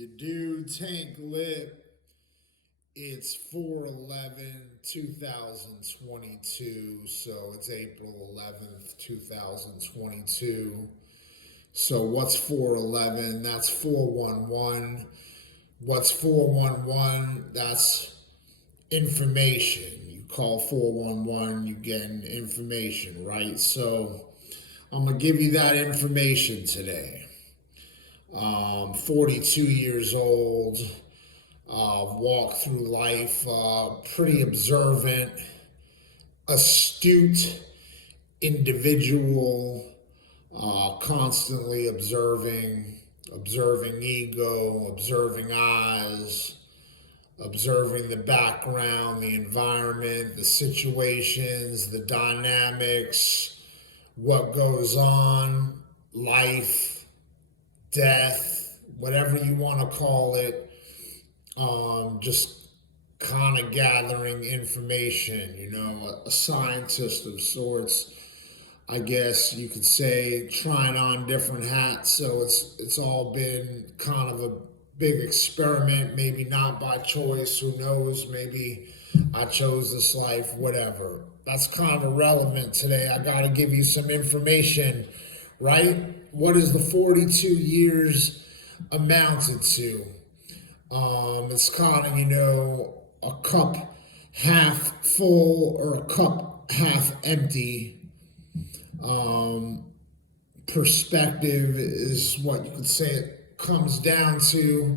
You do Tank Lipp. It's 4/11/2022, so it's April 11th, 2022. So what's 4/11? That's 411. What's 411? That's information. You call 411, you get information, right? So I'm going to give you that information today. 42 years old, walk through life, pretty observant, astute individual, constantly observing ego, observing eyes, observing the background, the environment, the situations, the dynamics, what goes on, life, death, whatever you want to call it, just kind of gathering information, a scientist of sorts, I guess you could say, trying on different hats. So it's all been kind of a big experiment, maybe not by choice, who knows, maybe I chose this life, whatever. That's kind of irrelevant today. I got to give you some information, right? What is the 42 years amounted to? It's kind of, a cup half full or a cup half empty. Perspective is what you could say it comes down to.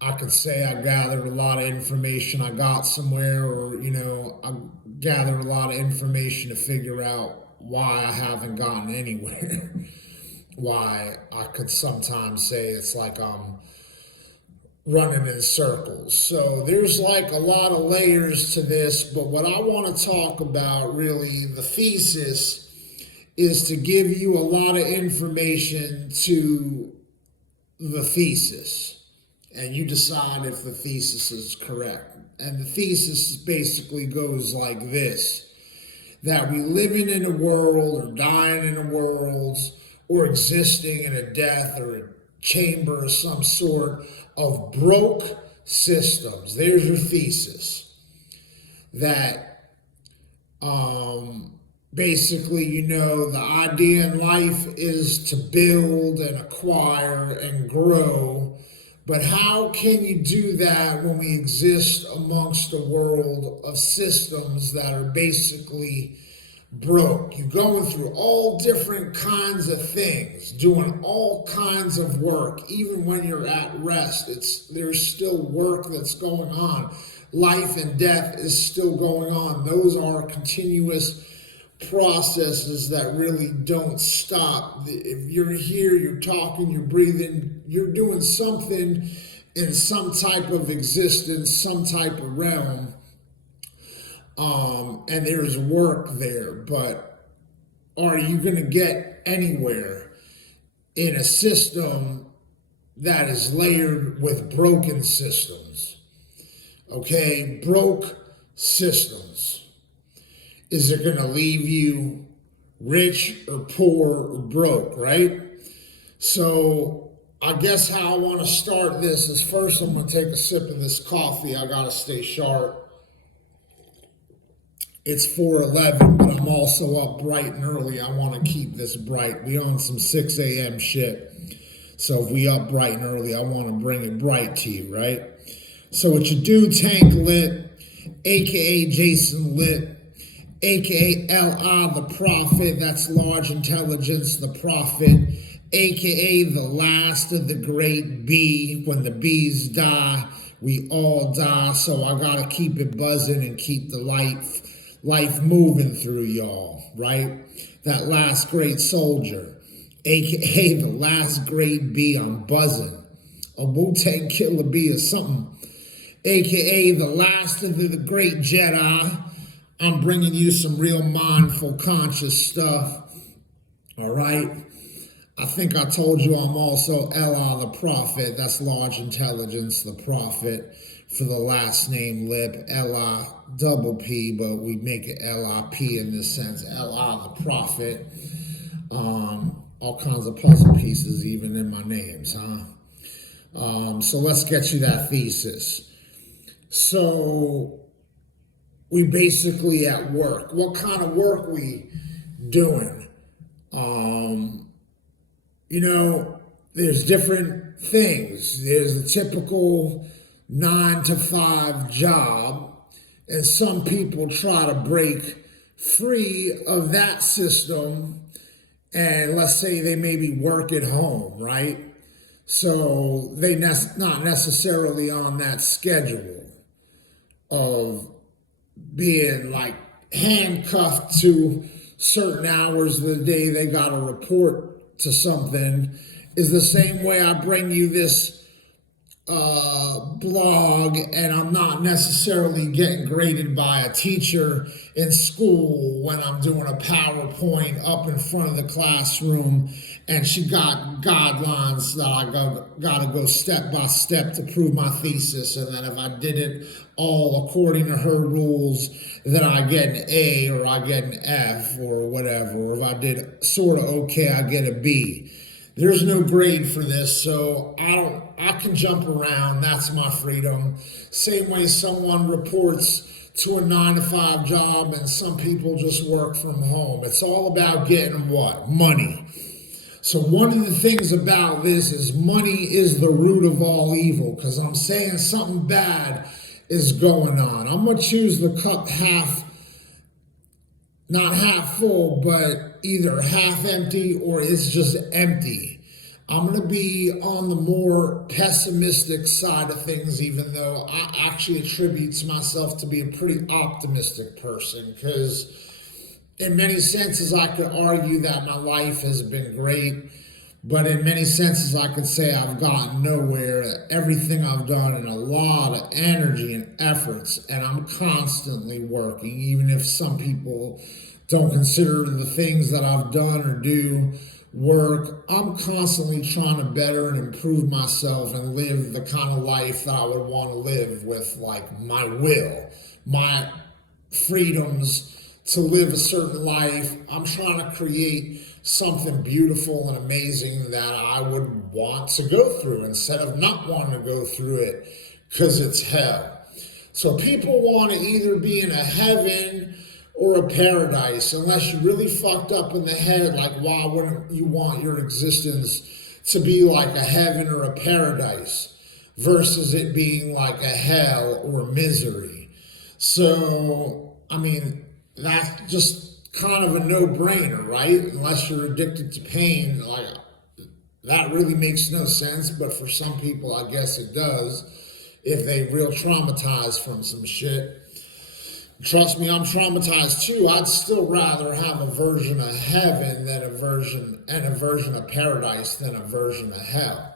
I could say I gathered a lot of information I got somewhere, or, I gathered a lot of information to figure out why I haven't gotten anywhere. Why I could sometimes say it's like I'm running in circles. So there's like a lot of layers to this, but what I want to talk about, really, the thesis, is to give you a lot of information to the thesis, and you decide if the thesis is correct. And the thesis basically goes like this: that we living in a world, or dying in a world, or existing in a death or a chamber of some sort of broke systems. There's your thesis. That basically, the idea in life is to build and acquire and grow. But how can you do that when we exist amongst a world of systems that are basically broke? You're going through all different kinds of things, doing all kinds of work. Even when you're at rest, there's still work that's going on. Life and death is still going on. Those are continuous processes that really don't stop. If you're here, you're talking, you're breathing, you're doing something in some type of existence, some type of realm. And there's work there, but are you going to get anywhere in a system that is layered with broken systems? Okay, broke systems. Is it going to leave you rich or poor or broke, right? So I guess how I want to start this is, first I'm going to take a sip of this coffee. I got to stay sharp. It's 4:11, but I'm also up bright and early. I want to keep this bright. We on some 6 a.m. shit. So if we up bright and early, I want to bring it bright to you, right? So what you do, Tank Lipp, a.k.a. Jason Lipp, a.k.a. L.I. the Prophet, that's large intelligence, the Prophet, a.k.a. the last of the great bee. When the bees die, we all die. So I got to keep it buzzing and keep the life moving through y'all, right? That last great soldier, a.k.a. the last great bee. I'm buzzing. A Wu-Tang Killer bee or something. A.k.a. the last of the great Jedi. I'm bringing you some real mindful, conscious stuff, all right? I think I told you I'm also L.I. the Prophet. That's large intelligence, the Prophet, for the last name Lipp, L.I. double P, but we make it L.I.P. in this sense, L.I. the Prophet. all kinds of puzzle pieces even in my names, huh? So let's get you that thesis. So we basically at work. What kind of work we doing? You know, there's different things. There's the typical 9 to 5 job, and some people try to break free of that system, and let's say they maybe work at home, right? So they not necessarily on that schedule of being like handcuffed to certain hours of the day they got to report to something. Is the same way I bring you this blog, and I'm not necessarily getting graded by a teacher in school when I'm doing a PowerPoint up in front of the classroom, and she got guidelines that I got to go step by step to prove my thesis, and then if I did it all according to her rules, then I get an A or I get an F or whatever, or if I did sort of okay, I get a B. There's no grade for this, so I can jump around. That's my freedom. Same way someone reports to a 9 to 5 job, and some people just work from home. It's all about getting what? Money. So one of the things about this is money is the root of all evil, because I'm saying something bad is going on. I'm going to choose the cup not half full, but either half empty or it's just empty. I'm going to be on the more pessimistic side of things, even though I actually attribute myself to be a pretty optimistic person, because in many senses I could argue that my life has been great, but in many senses I could say I've gotten nowhere. Everything I've done and a lot of energy and efforts, and I'm constantly working, even if some people don't consider the things that I've done or do work. I'm constantly trying to better and improve myself and live the kind of life that I would want to live with, like my will, my freedoms to live a certain life. I'm trying to create something beautiful and amazing that I would want to go through instead of not wanting to go through it because it's hell. So people want to either be in a heaven or a paradise, unless you really fucked up in the head, like why wouldn't you want your existence to be like a heaven or a paradise versus it being like a hell or misery? So, I mean, that's just kind of a no-brainer, right? Unless you're addicted to pain, like that really makes no sense, but for some people, I guess it does, if they real traumatized from some shit. Trust me, I'm traumatized too. I'd still rather have a version of heaven than a version of paradise than a version of hell.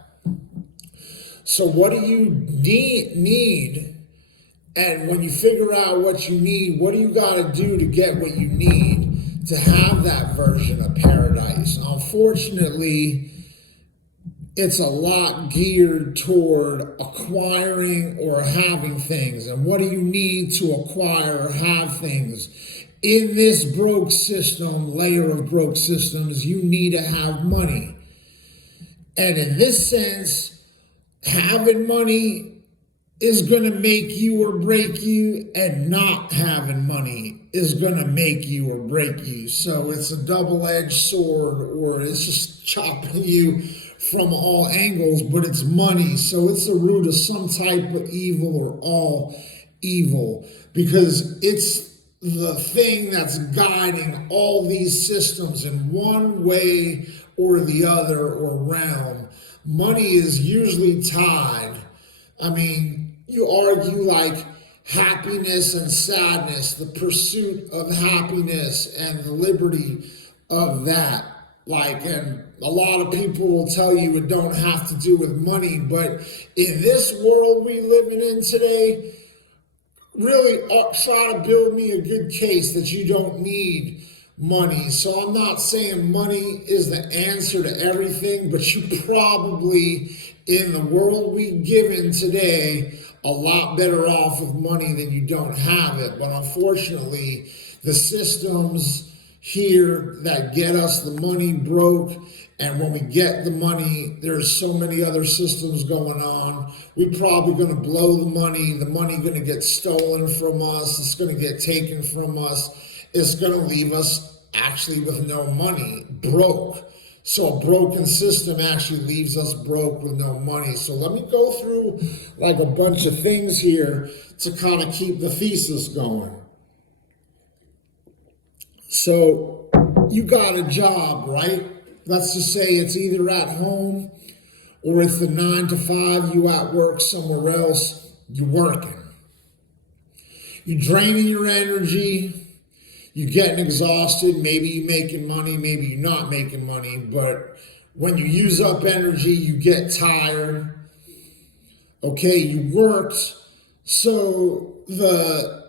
So what do you need? And when you figure out what you need, what do you got to do to get what you need to have that version of paradise? Unfortunately, it's a lot geared toward acquiring or having things. And what do you need to acquire or have things? In this broke system, layer of broke systems, you need to have money. And in this sense, having money is going to make you or break you, and not having money is going to make you or break you. So it's a double-edged sword, or it's just chopping you from all angles, but it's money. So it's the root of some type of evil or all evil, because it's the thing that's guiding all these systems in one way or the other or realm. Money is usually tied. I mean, you argue like happiness and sadness, the pursuit of happiness and the liberty of that. Like, and a lot of people will tell you it don't have to do with money, but in this world we living in today, really try to build me a good case that you don't need money. So I'm not saying money is the answer to everything, but you probably, in the world we live in today, a lot better off with money than you don't have it. But unfortunately, the systems here that get us the money broke And when we get the money, there's so many other systems going on. We're probably going to blow the money going to get stolen from us, it's going to get taken from us, it's going to leave us actually with no money, broke. So a broken system actually leaves us broke with no money. So let me go through like a bunch of things here to kind of keep the thesis going. So you got a job, right? Let's just say it's either at home or it's the 9 to 5, you at work somewhere else, you're working. You're draining your energy, you're getting exhausted, maybe you're making money, maybe you're not making money, but when you use up energy, you get tired. Okay, you worked, so the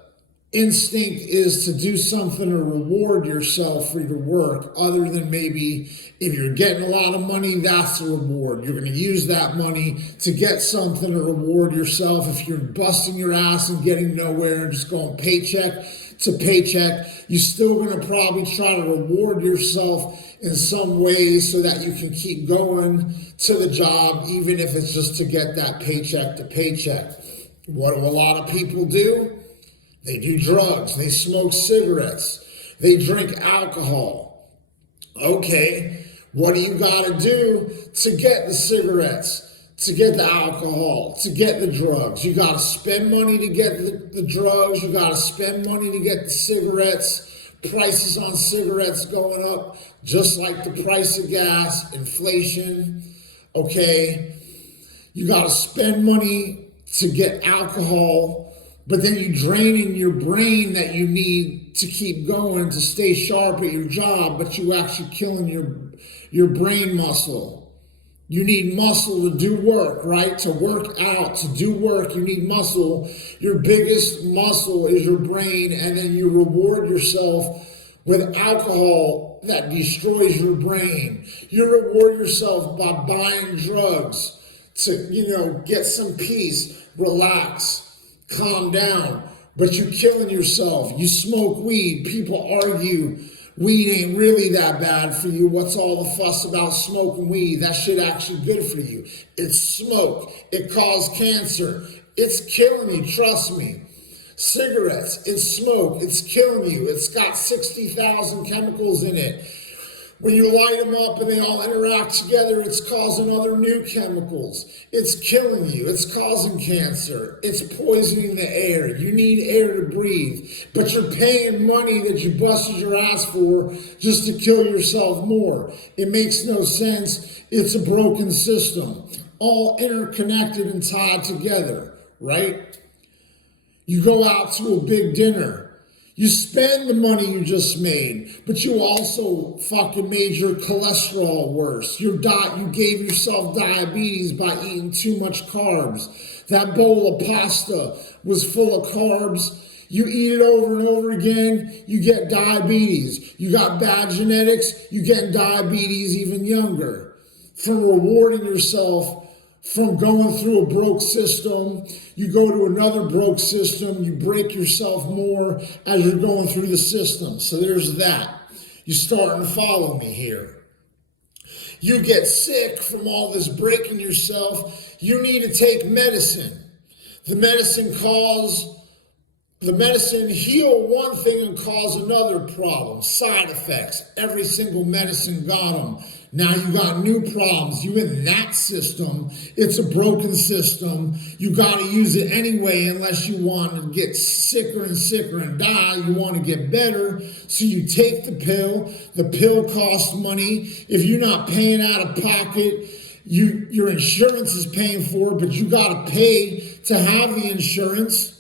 instinct is to do something to reward yourself for your work, other than maybe if you're getting a lot of money, that's a reward. You're going to use that money to get something to reward yourself. If you're busting your ass and getting nowhere and just going paycheck to paycheck, you're still going to probably try to reward yourself in some ways so that you can keep going to the job, even if it's just to get that paycheck to paycheck. What do a lot of people do? They do drugs, they smoke cigarettes, they drink alcohol. Okay, what do you got to do to get the cigarettes, to get the alcohol, to get the drugs? You got to spend money to get the drugs, you got to spend money to get the cigarettes. Prices on cigarettes going up, just like the price of gas, inflation. Okay, you got to spend money to get alcohol. But then you're draining your brain that you need to keep going, to stay sharp at your job, but you actually killing your brain muscle. You need muscle to do work, right? To work out, to do work, you need muscle. Your biggest muscle is your brain, and then you reward yourself with alcohol that destroys your brain. You reward yourself by buying drugs to, get some peace, relax, calm down, but you're killing yourself. You smoke weed, people argue weed ain't really that bad for you. What's all the fuss about smoking weed? That shit actually good for you. It's smoke, it causes cancer, it's killing you, trust me. Cigarettes, it's smoke, it's killing you. It's got 60,000 chemicals in it. When you light them up and they all interact together, it's causing other new chemicals. It's killing you. It's causing cancer. It's poisoning the air. You need air to breathe. But you're paying money that you busted your ass for just to kill yourself more. It makes no sense. It's a broken system. All interconnected and tied together, right? You go out to a big dinner. You spend the money you just made, but you also fucking made your cholesterol worse. You gave yourself diabetes by eating too much carbs. That bowl of pasta was full of carbs. You eat it over and over again, you get diabetes. You got bad genetics, you get diabetes even younger. From rewarding yourself, from going through a broke system, you go to another broke system, you break yourself more as you're going through the system. So there's that. You're starting to follow me here. You get sick from all this breaking yourself, you need to take medicine. The medicine heal one thing and cause another problem. Side effects. Every single medicine got them. Now you got new problems. You in that system. It's a broken system. You got to use it anyway unless you want to get sicker and sicker and die. You want to get better. So you take the pill. The pill costs money. If you're not paying out of pocket, your insurance is paying for it, but you got to pay to have the insurance.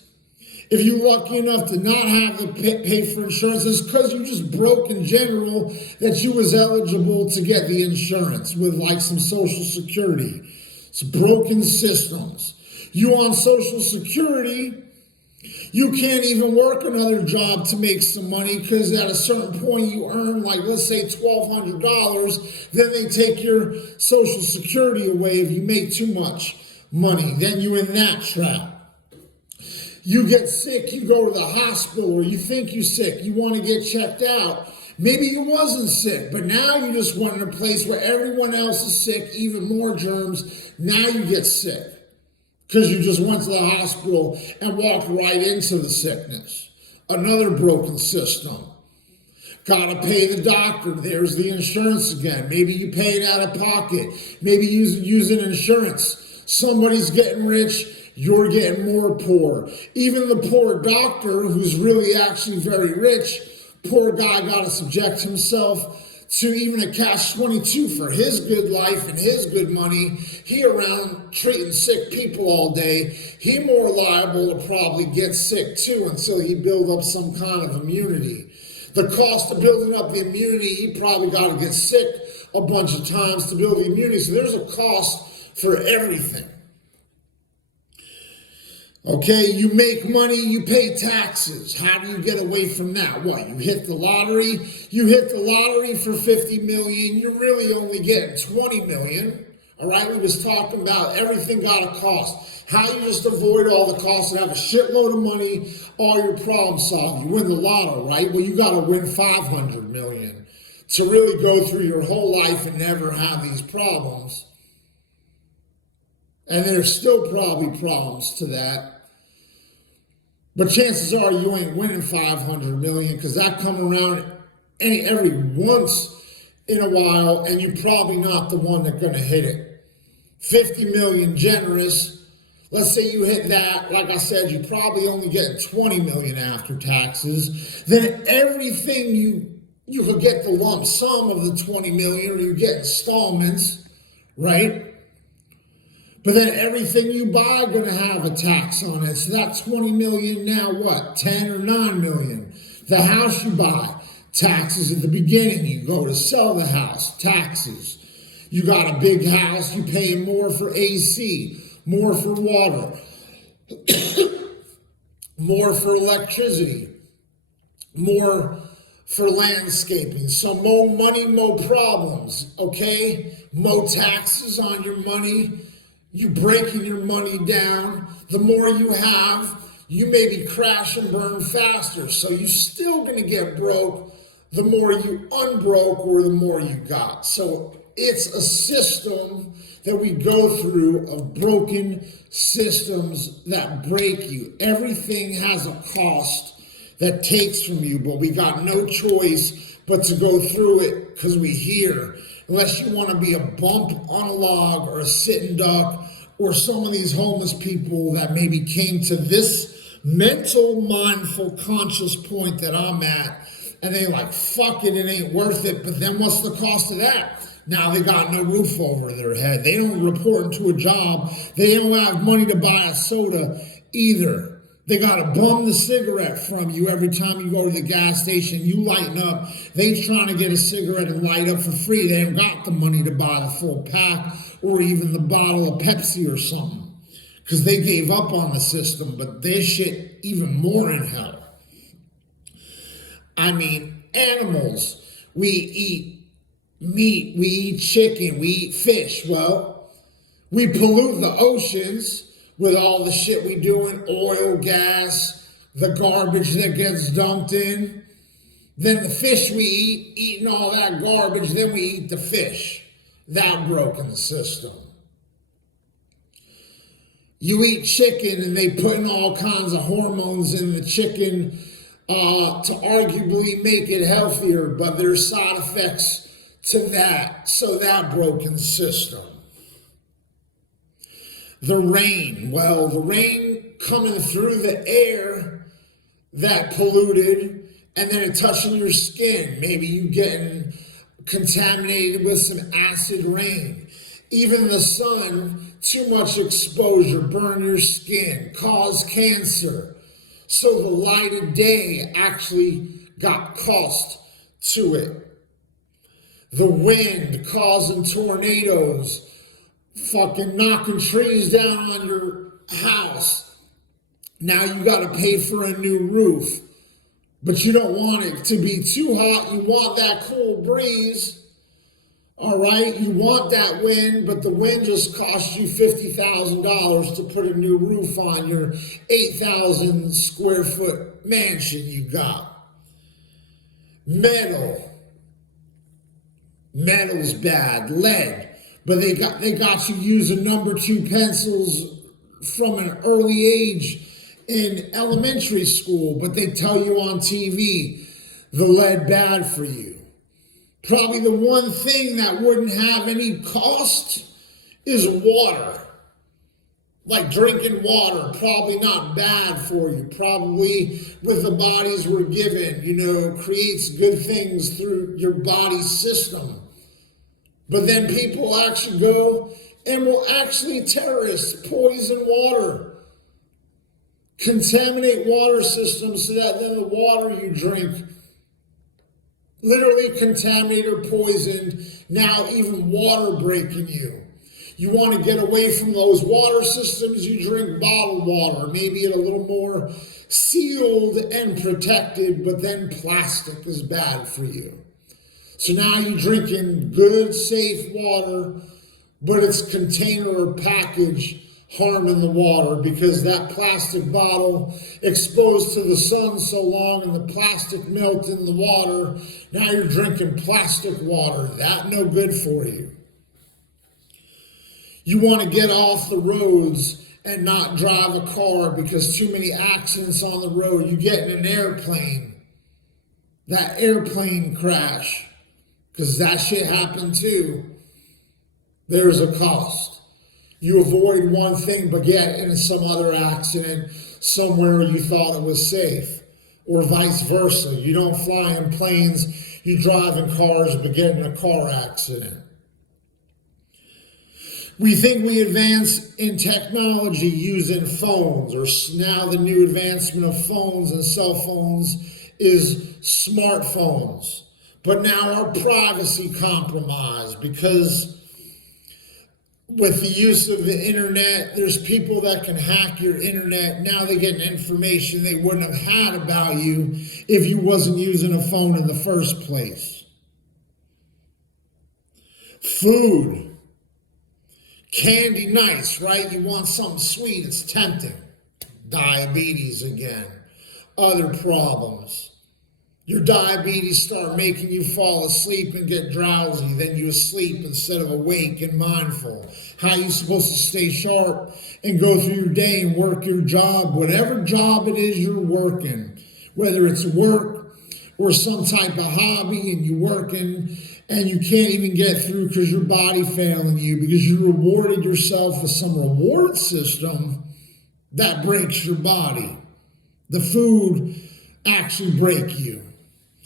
If you're lucky enough to not have to pay for insurance, it's because you just broke in general that you was eligible to get the insurance with like some Social Security. It's broken systems. You on Social Security, you can't even work another job to make some money because at a certain point you earn like, let's say $1,200, then they take your Social Security away if you make too much money. Then you're in that trap. You get sick, you go to the hospital, or you think you're sick, you want to get checked out, Maybe you wasn't sick, but now you just went in a place where everyone else is sick, even more germs. Now you get sick because you just went to the hospital and walked right into the sickness. Another broken system. Gotta pay the doctor. There's the insurance again. Maybe you pay it out of pocket. Maybe using insurance. Somebody's getting rich. You're getting more poor. Even the poor doctor, who's really actually very rich, poor guy got to subject himself to even a catch-22 for his good life and his good money. He around treating sick people all day. He more liable to probably get sick too until he build up some kind of immunity. The cost of building up the immunity, he probably got to get sick a bunch of times to build the immunity. So there's a cost for everything. Okay, you make money, you pay taxes. How do you get away from that? What, you hit the lottery? You hit the lottery for 50 million, you're really only getting 20 million. All right, we was talking about everything got a cost. How you just avoid all the costs and have a shitload of money, all your problems solved. You win the lotto, right? Well, you got to win 500 million to really go through your whole life and never have these problems. And there's still probably problems to that. But chances are you ain't winning 500 million because that come around every once in a while, and you're probably not the one that's going to hit it. 50 million generous. Let's say you hit that. Like I said, you probably only get 20 million after taxes. Then everything you could get the lump sum of the 20 million, or you get installments, right? But then everything you buy going to have a tax on it. So that 20 million now what? 10 or 9 million. The house you buy, taxes at the beginning. You go to sell the house, taxes. You got a big house, you paying more for AC, more for water, more for electricity, more for landscaping. So more money, more problems, okay? More taxes on your money. You breaking your money down. The more you have, you maybe crash and burn faster. So you're still going to get broke the more you unbroke or the more you got. So it's a system that we go through of broken systems that break you. Everything has a cost that takes from you, but we got no choice but to go through it because we hear. Unless you want to be a bump on a log or a sitting duck or some of these homeless people that maybe came to this mental, mindful, conscious point that I'm at, and they like, fuck it, it ain't worth it. But then what's the cost of that? Now they got no roof over their head. They don't report into a job. They don't have money to buy a soda either. They got to bum the cigarette from you every time you go to the gas station. You lighten up. They trying to get a cigarette and light up for free. They ain't got the money to buy the full pack or even the bottle of Pepsi or something because they gave up on the system. But their shit even more in hell. I mean, animals. We eat meat. We eat chicken. We eat fish. Well, we pollute the oceans with all the shit we doing, oil, gas, the garbage that gets dumped in. Then the fish we eat, eating all that garbage, then we eat the fish. That broken system. You eat chicken and they putting all kinds of hormones in the chicken to arguably make it healthier, but there's side effects to that. So that broken system. The rain, well, the rain coming through the air that polluted and then it touching your skin. Maybe you getting contaminated with some acid rain. Even the sun, too much exposure, burn your skin, cause cancer. So the light of day actually got cost to it. The wind causing tornadoes, fucking knocking trees down on your house. Now you got to pay for a new roof. But you don't want it to be too hot. You want that cool breeze. All right? You want that wind, but the wind just cost you $50,000 to put a new roof on your 8,000 square foot mansion you got. Metal. Metal's bad. Lead. But they got you using number 2 pencils from an early age in elementary school, but they tell you on TV the lead bad for you. Probably the one thing that wouldn't have any cost is water. Like drinking water, probably not bad for you. Probably with the bodies we're given, creates good things through your body's system. But then people actually go and will actually terrorists poison water. Contaminate water systems so that then the water you drink literally contaminated or poisoned, now even water breaking you. You want to get away from those water systems, you drink bottled water, maybe it a little more sealed and protected, but then plastic is bad for you. So now you're drinking good, safe water, but it's container or package harming the water because that plastic bottle exposed to the sun so long and the plastic melted in the water, now you're drinking plastic water. That no good for you. You want to get off the roads and not drive a car because too many accidents on the road. You get in an airplane, that airplane crash, because that shit happened too. There's a cost. You avoid one thing but get in some other accident somewhere you thought it was safe, or vice versa. You don't fly in planes, you drive in cars but get in a car accident. We think we advance in technology using phones, or now the new advancement of phones and cell phones is smartphones. But now our privacy compromised because with the use of the internet, there's people that can hack your internet. Now they get information they wouldn't have had about you if you wasn't using a phone in the first place. Food. Candy, nice, right? You want something sweet, it's tempting. Diabetes again. Other problems. Your diabetes start making you fall asleep and get drowsy. Then you asleep instead of awake and mindful. How are you supposed to stay sharp and go through your day and work your job? Whatever job it is you're working, whether it's work or some type of hobby and you're working and you can't even get through because your body failing you because you rewarded yourself with some reward system that breaks your body. The food actually break you.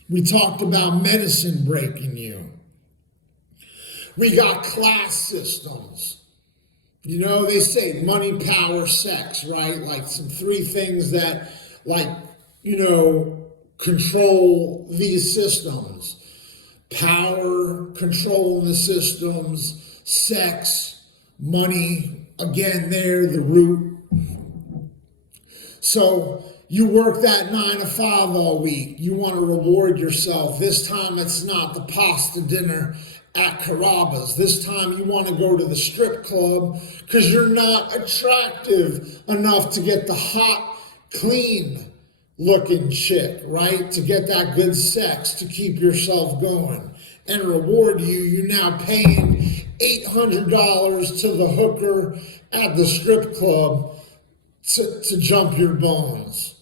We talked about medicine breaking you. We got class systems. They say money, power, sex, right? Like some 3 things that, control these systems. Power, controlling the systems, sex, money, again, they're the root. So you work that 9 to 5 all week. You want to reward yourself. This time it's not the pasta dinner at Carrabba's. This time you want to go to the strip club because you're not attractive enough to get the hot, clean looking chick, right? To get that good sex to keep yourself going and reward you. You're now paying $800 to the hooker at the strip club to jump your bones.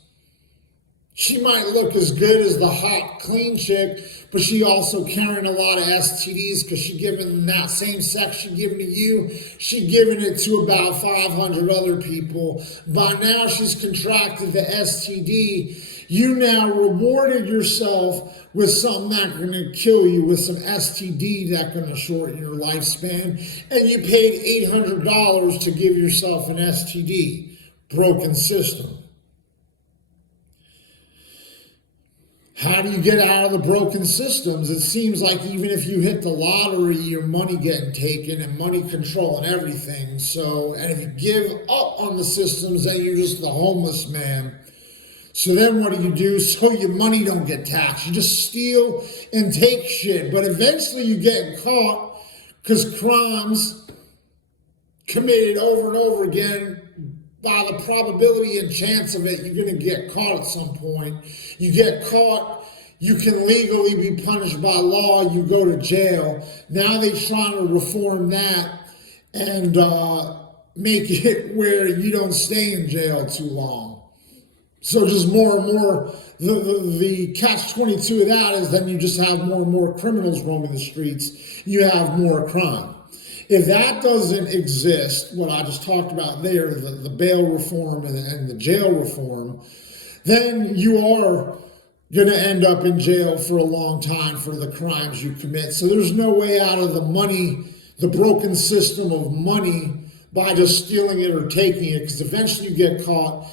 She might look as good as the hot, clean chick, but she also carrying a lot of STDs because she giving that same sex she giving to you, she giving it to about 500 other people. By now she's contracted the STD. You now rewarded yourself with something that's going to kill you, with some STD that's going to shorten your lifespan, and you paid $800 to give yourself an STD. Broken system. How do you get out of the broken systems? It seems like even if you hit the lottery, your money getting taken and money controlling everything. So, and if you give up on the systems, then you're just the homeless man. So then what do? So your money don't get taxed. You just steal and take shit. But eventually you get caught because crimes committed over and over again, by the probability and chance of it, you're going to get caught at some point. You get caught, you can legally be punished by law, you go to jail. Now they're trying to reform that and make it where you don't stay in jail too long. So just more and more, the catch-22 of that is then you just have more and more criminals roaming the streets. You have more crime. If that doesn't exist, what I just talked about there, the bail reform and the jail reform, then you are going to end up in jail for a long time for the crimes you commit. So there's no way out of the money, the broken system of money, by just stealing it or taking it, because eventually you get caught.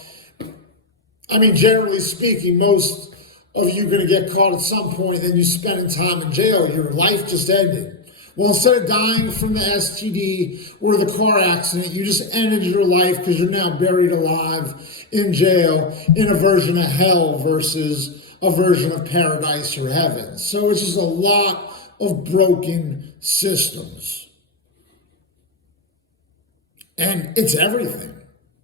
I mean, generally speaking, most of you are going to get caught at some point, then you spending time in jail. Your life just ended. Well, instead of dying from the STD or the car accident, you just ended your life because you're now buried alive in jail in a version of hell versus a version of paradise or heaven. So it's just a lot of broken systems. And it's everything.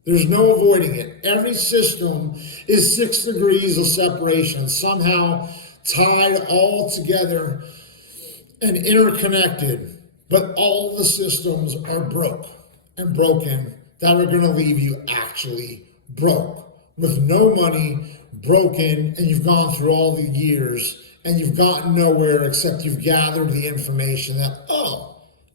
There's no avoiding it. Every system is 6 degrees of separation, somehow tied all together and interconnected, but all the systems are broke and broken that are going to leave you actually broke with no money, broken, and you've gone through all the years and you've gotten nowhere except you've gathered the information that, oh,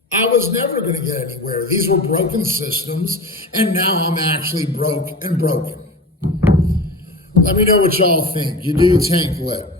I was never going to get anywhere. These were broken systems, and now I'm actually broke and broken. Let me know what y'all think. You do tank Lipp.